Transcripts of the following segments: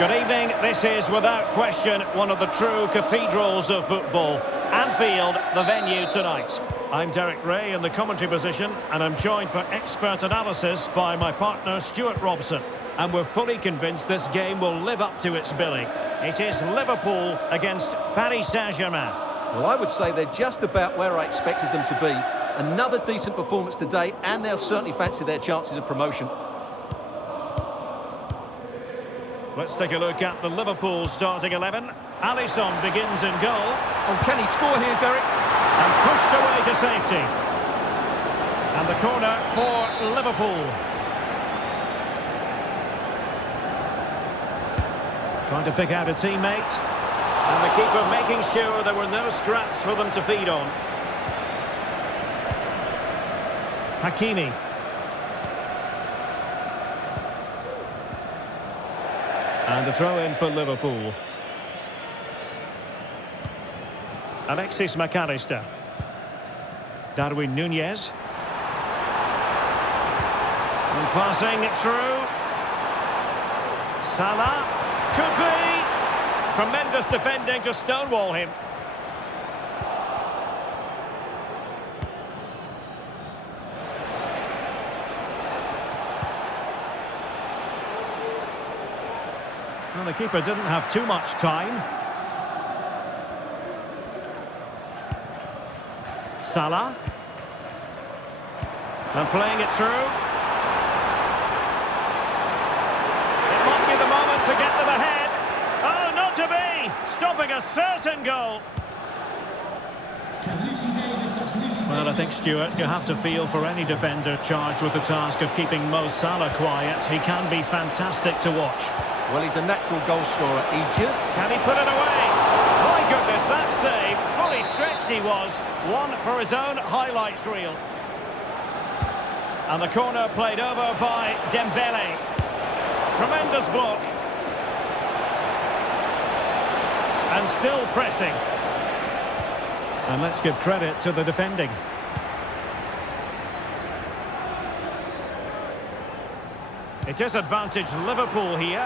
Good evening. This is, without question, one of the true cathedrals of football. Anfield, the venue tonight. I'm Derek Ray in the commentary position, and I'm joined for expert analysis by my partner, Stuart Robson. And we're fully convinced this game will live up to its billing. It is Liverpool against Paris Saint-Germain. Well, I would say they're just about where I expected them to be. Another decent performance today, and they'll certainly fancy their chances of promotion. Let's take a look at the Liverpool starting 11. Alisson begins in goal. Oh, can he score here, Derek? And pushed away to safety. And the corner for Liverpool. Trying to pick out a teammate. And the keeper making sure there were no scraps for them to feed on. Hakimi. And the throw-in for Liverpool. Alexis McAllister. Darwin Nunez. And passing it through. Salah. Could be. Tremendous defending to stonewall him. Well, the keeper didn't have too much time. Salah. And playing it through. It might be the moment to get them ahead. Oh, not to be! Stopping a certain goal. Well, I think, Stuart, you have to feel for any defender charged with the task of keeping Mo Salah quiet. He can be fantastic to watch. Well, he's a natural goal scorer. Can he put it away? My goodness, that save. Fully stretched he was. One for his own highlights reel. And the corner played over by Dembele. Tremendous block. And still pressing. And let's give credit to the defending. It is advantage Liverpool here.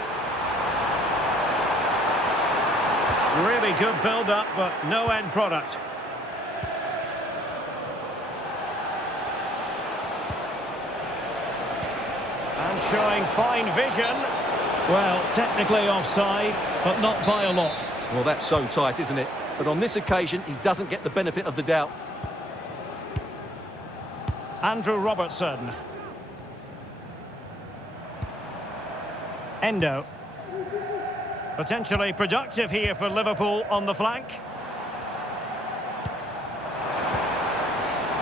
Really good build-up, but no end product. And showing fine vision. Well, technically offside, but not by a lot. Well, that's so tight, isn't it? But on this occasion, he doesn't get the benefit of the doubt. Andrew Robertson. Endo. Potentially productive here for Liverpool on the flank.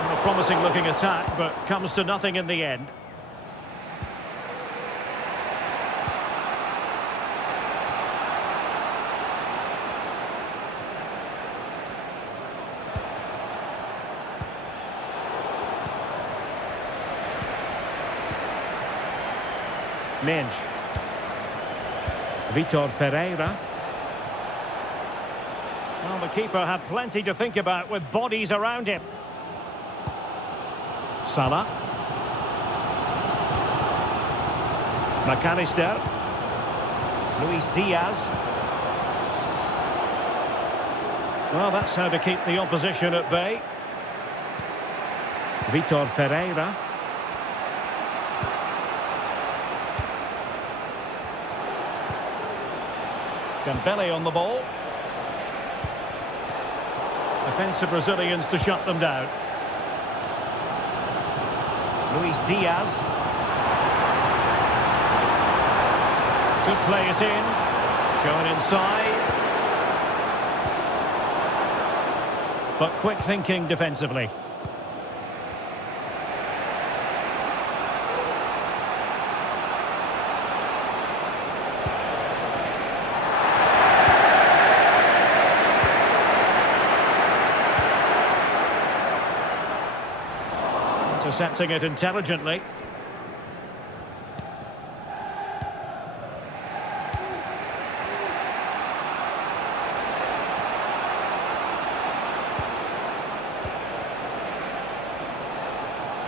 A promising looking attack, but comes to nothing in the end. Minge. Vitor Ferreira. Well, the keeper had plenty to think about with bodies around him. Salah. McAllister. Luis Diaz. Well, that's how to keep the opposition at bay. Vitor Ferreira. Dembele on the ball. Defensive Brazilians to shut them down. Luis Diaz. Could play it in. Shown inside. But quick thinking defensively. Intercepting it intelligently.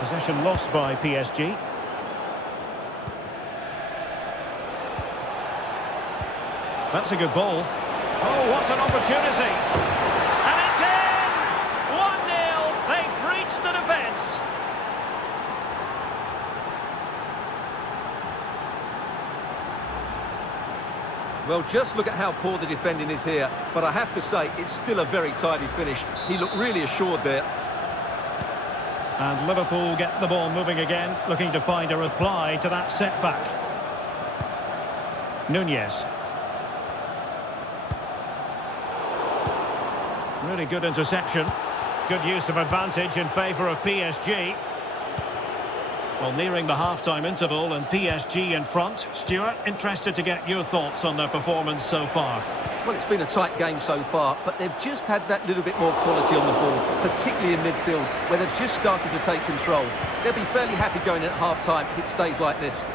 Possession lost by PSG. That's a good ball. Oh, what an opportunity. And it's in! 1-0. They've breached the defence. Well, just look at how poor the defending is here. But I have to say, it's still a very tidy finish. He looked really assured there. And Liverpool get the ball moving again, looking to find a reply to that setback. Nunez. Really good interception. Good use of advantage in favour of PSG. Well, nearing the half-time interval and PSG in front. Stuart, interested to get your thoughts on their performance so far. Well, it's been a tight game so far, but they've just had that little bit more quality on the ball, particularly in midfield, where they've just started to take control. They'll be fairly happy going in at half-time if it stays like this.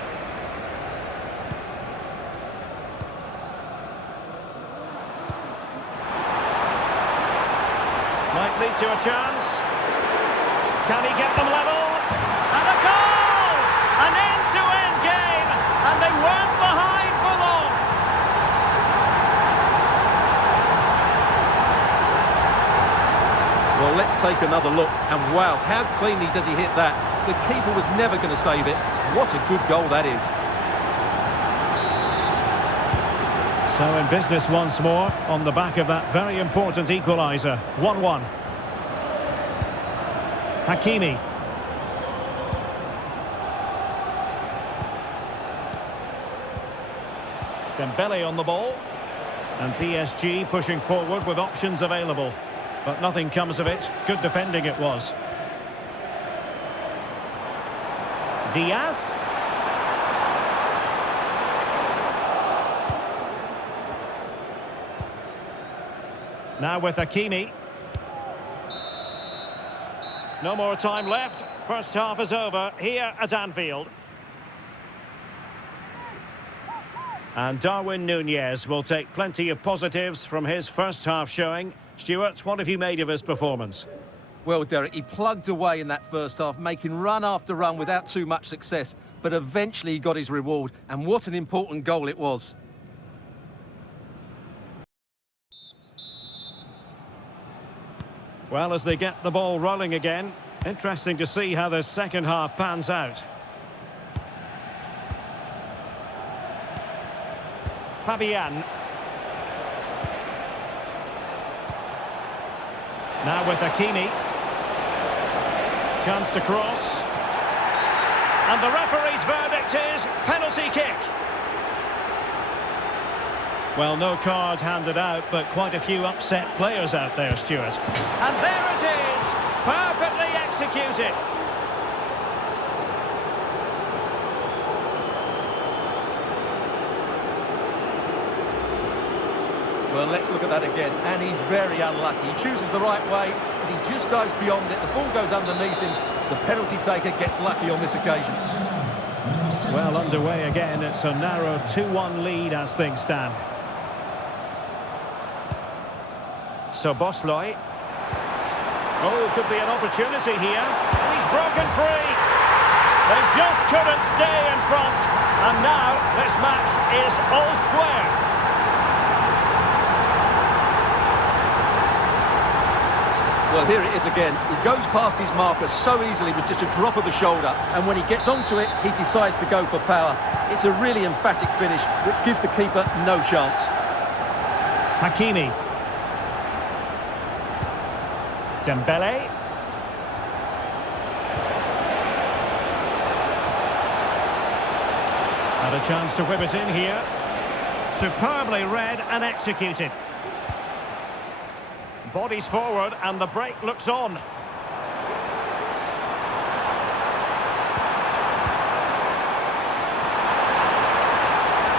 Might lead to a chance. Can he get them level? And a goal! An end-to-end game, and they weren't behind for long. Well, let's take another look, and wow, how cleanly does he hit that? The keeper was never going to save it. What a good goal that is. So in business once more, on the back of that very important equaliser. 1-1. Hakimi. Dembele on the ball. And PSG pushing forward with options available. But nothing comes of it. Good defending it was. Diaz. Now with Hakimi. No more time left. First half is over here at Anfield. And Darwin Nunez will take plenty of positives from his first half showing. Stuart, what have you made of his performance? Well, Derek, he plugged away in that first half, making run after run without too much success. But eventually he got his reward, and what an important goal it was. Well, as they get the ball rolling again, interesting to see how the second half pans out. Fabian. Now with Hakimi. Chance to cross. And the referee's verdict is penalty kick. Well, no card handed out, but quite a few upset players out there, Stuart. And there it is! Perfectly executed! Well, let's look at that again, and he's very unlucky. He chooses the right way, but he just dives beyond it. The ball goes underneath him. The penalty taker gets lucky on this occasion. Well, underway again. It's a narrow 2-1 lead as things stand. So Bosley. Oh, could be an opportunity here. He's broken free. They just couldn't stay in front. And now this match is all square. Well, here it is again. He goes past his marker so easily with just a drop of the shoulder. And when he gets onto it, he decides to go for power. It's a really emphatic finish, which gives the keeper no chance. Hakimi. Dembele. Had a chance to whip it in here. Superbly read and executed. Bodies forward and the break looks on.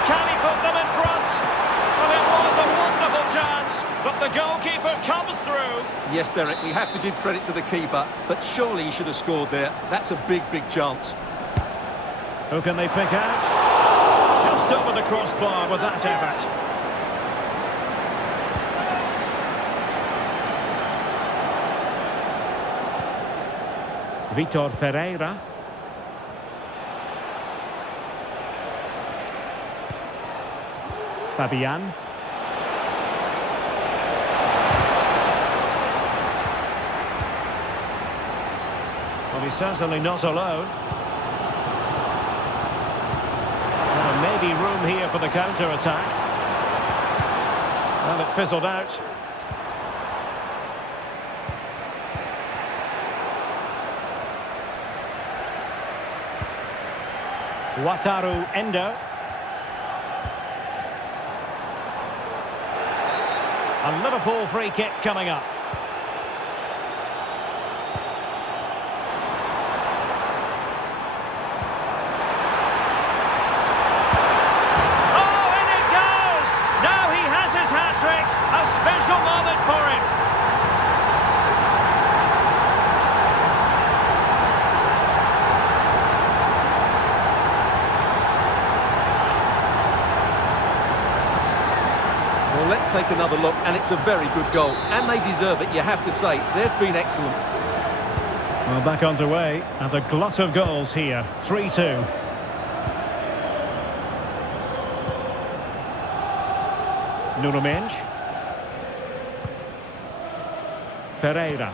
Can he put them in front? Well, it was a wonderful chance, but the goalkeeper comes through. Yes, Derek, we have to give credit to the keeper, but surely he should have scored there. That's a big, big chance. Who can they pick out? Just over the crossbar with that effort. Vitor Ferreira. Fabian. Well, he's certainly not alone. Well, maybe room here for the counter-attack. Well, it fizzled out. Wataru Endo. A Liverpool free kick coming up. Oh, and it goes! Now he has his hat-trick. A special moment for him. Well, let's take another look, and it's a very good goal. And they deserve it, you have to say. They've been excellent. Well, back underway, and a glut of goals here. 3-2. Nuno Mendes. Ferreira.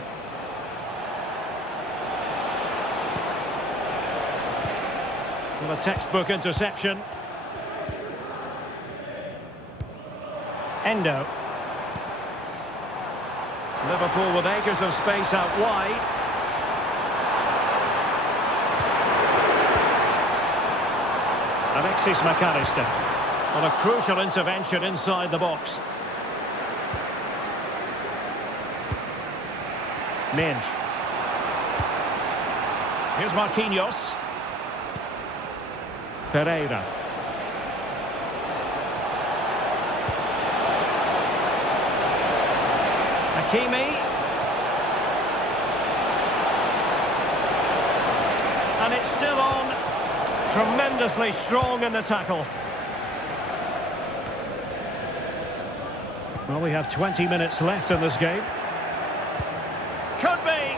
Well, a textbook interception. Endo. Liverpool with acres of space out wide. Alexis McAllister. Well, a crucial intervention inside the box. Mendes. Here's Marquinhos. Ferreira. Hakimi. And it's still on. Tremendously strong in the tackle. Well, we have 20 minutes left in this game. Could be.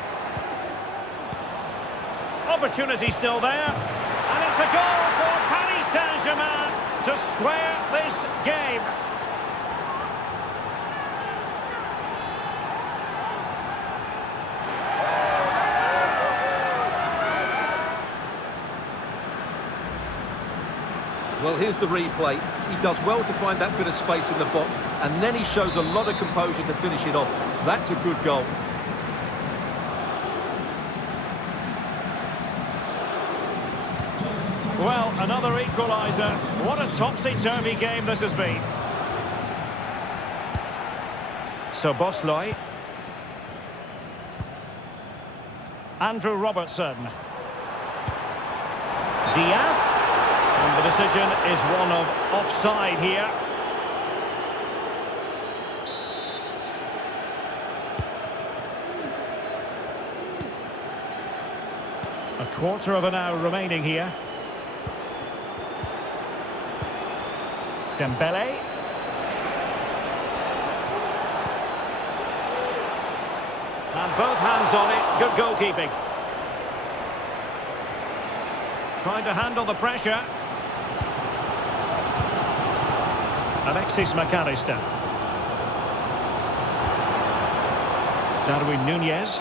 Opportunity still there. And it's a goal for Paris Saint-Germain to square this game. Well, here's the replay. He does well to find that bit of space in the box, and then he shows a lot of composure to finish it off. That's a good goal. Well, another equaliser. What a topsy-turvy game this has been. So Bosley. Andrew Robertson. Diaz. And the decision is one of offside here. A quarter of an hour remaining here. Dembele. And both hands on it. Good goalkeeping. Trying to handle the pressure. Alexis McAllister. Darwin Núñez.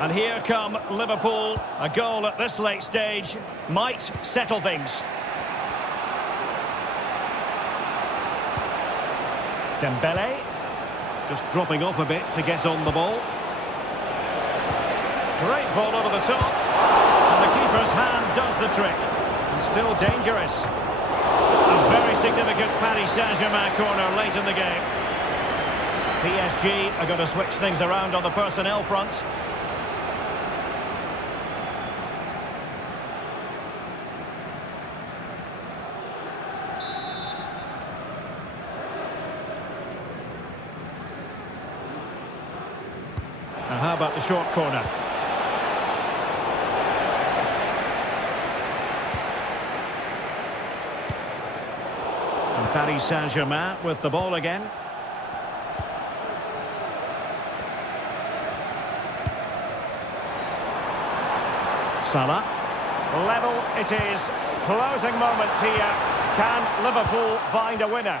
And here come Liverpool. A goal at this late stage might settle things. Dembele. Just dropping off a bit to get on the ball. Great ball over the top. And the keeper's hand does the trick. And still dangerous. A very significant Paris Saint-Germain corner late in the game. PSG are going to switch things around on the personnel front. Now how about the short corner? And Paris Saint-Germain with the ball again. Salah. Level it is. Closing moments here. Can Liverpool find a winner?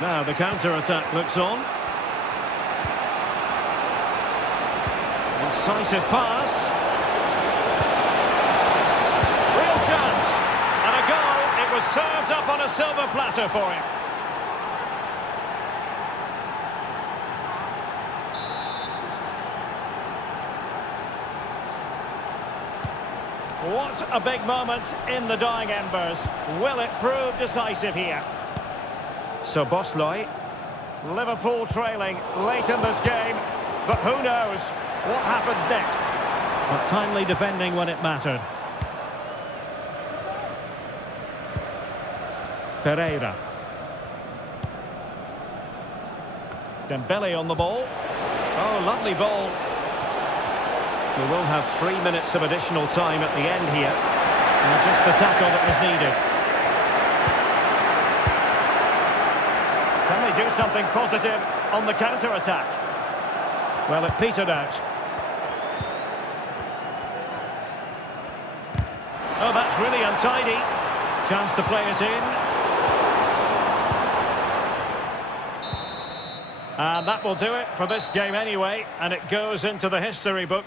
Now the counter-attack looks on. Incisive pass. Real chance. And a goal. It was served up on a silver platter for him. What a big moment in the dying embers. Will it prove decisive here? So Bosloy, Liverpool trailing late in this game, but who knows what happens next. But timely defending when it mattered. Ferreira. Dembele on the ball. Oh, lovely ball. We will have 3 minutes of additional time at the end here. And just the tackle that was needed. Can they do something positive on the counter-attack? Well, it petered out. Oh, that's really untidy. Chance to play it in. And that will do it for this game anyway. And it goes into the history books.